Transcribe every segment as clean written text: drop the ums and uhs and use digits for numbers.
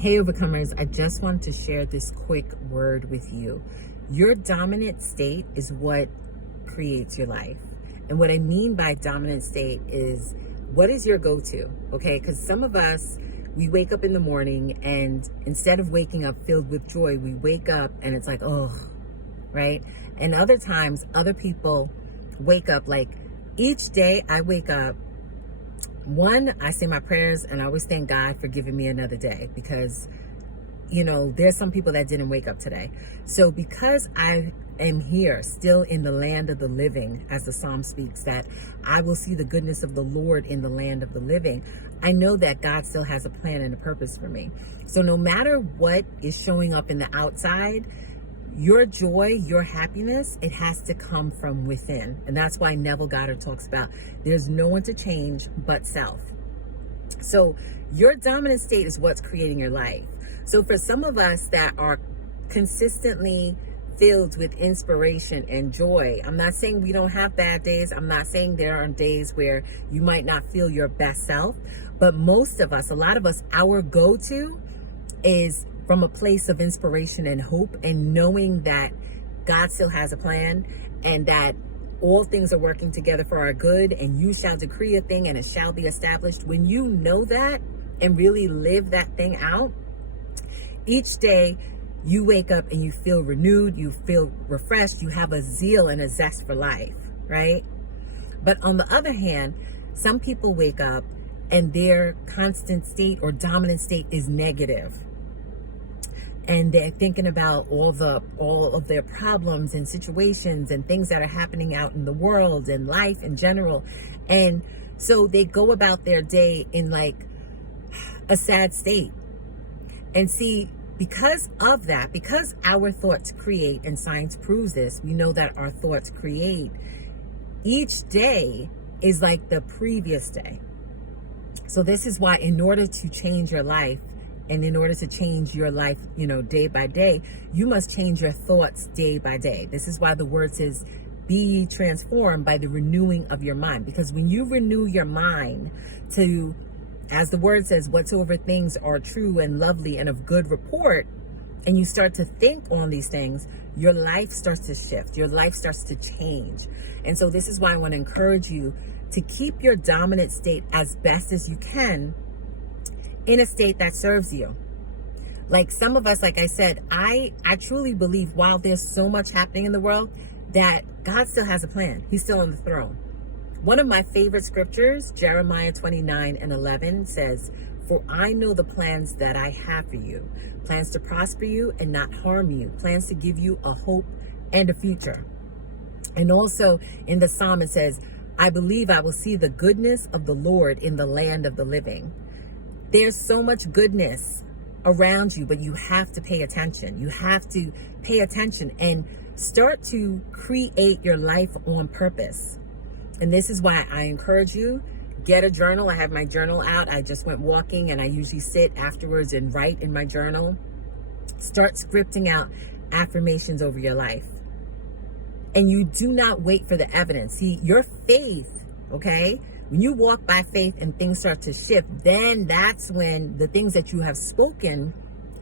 Hey, overcomers, I just want to share this quick word with you. Your dominant state is what creates your life. And what I mean by dominant state is, what is your go-to? Okay, because some of us, we wake up in the morning and instead of waking up filled with joy, we wake up and it's like, oh, right? And other times, other people wake up like each day I wake up. One, I say my prayers and I always thank God for giving me another day because, there's some people that didn't wake up today. So because I am here still in the land of the living, as the Psalm speaks, that I will see the goodness of the Lord in the land of the living, I know that God still has a plan and a purpose for me. So no matter what is showing up in the outside, your joy, your happiness, it has to come from within. And that's why Neville Goddard talks about there's no one to change but self. So your dominant state is what's creating your life. So for some of us that are consistently filled with inspiration and joy, I'm not saying we don't have bad days. I'm not saying there are days where you might not feel your best self. But most of us, a lot of us, our go-to is from a place of inspiration and hope and knowing that God still has a plan and that all things are working together for our good, and you shall decree a thing and it shall be established. When you know that and really live that thing out, each day you wake up and you feel renewed, you feel refreshed, you have a zeal and a zest for life, right? But on the other hand, some people wake up and their constant state or dominant state is negative. And they're thinking about all of their problems and situations and things that are happening out in the world and life in general. And so they go about their day in like a sad state. And see, because of that, because our thoughts create, and science proves this, we know that our thoughts create, each day is like the previous day. So this is why in order to change your life, and in order to change your life, day by day, you must change your thoughts day by day. This is why the word says, be ye transformed by the renewing of your mind. Because when you renew your mind to, as the word says, whatsoever things are true and lovely and of good report, and you start to think on these things, your life starts to shift. Your life starts to change. And so this is why I want to encourage you to keep your dominant state as best as you can in a state that serves you. Like some of us, like I said, I truly believe while there's so much happening in the world, that God still has a plan. He's still on the throne. One of my favorite scriptures, Jeremiah 29:11 says, "For I know the plans that I have for you, plans to prosper you and not harm you, plans to give you a hope and a future." And also in the Psalm it says, "I believe I will see the goodness of the Lord in the land of the living." There's so much goodness around you, but you have to pay attention. You have to pay attention and start to create your life on purpose. And this is why I encourage you, get a journal. I have my journal out. I just went walking and I usually sit afterwards and write in my journal. Start scripting out affirmations over your life. And you do not wait for the evidence. See, your faith, okay? When you walk by faith and things start to shift, then that's when the things that you have spoken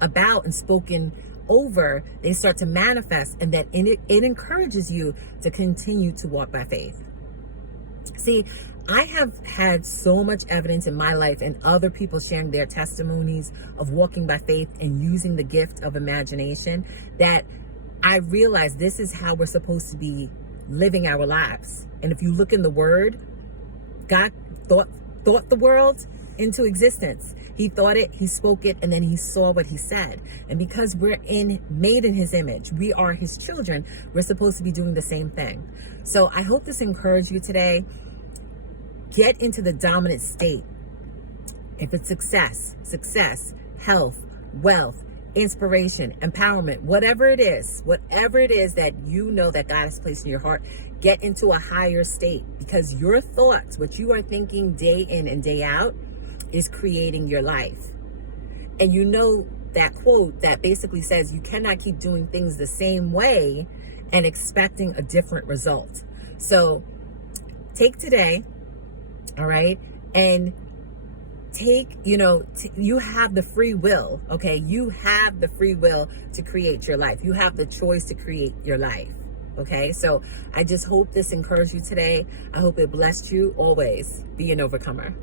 about and spoken over, they start to manifest, and that it encourages you to continue to walk by faith. See, I have had so much evidence in my life and other people sharing their testimonies of walking by faith and using the gift of imagination that I realize this is how we're supposed to be living our lives. And if you look in the Word, God thought the world into existence. He thought it, he spoke it, and then he saw what he said. And because we're made in his image, we are his children, we're supposed to be doing the same thing. So I hope this encouraged you today. Get into the dominant state. If it's success, health, wealth, inspiration, empowerment, whatever it is that you know that God has placed in your heart, get into a higher state, because your thoughts, what you are thinking day in and day out, is creating your life. And you know that quote that basically says you cannot keep doing things the same way and expecting a different result. So take today, all right, and take, you have the free will, okay? You have the free will to create your life. You have the choice to create your life, okay? So I just hope this encouraged you today. I hope it blessed you. Always be an overcomer.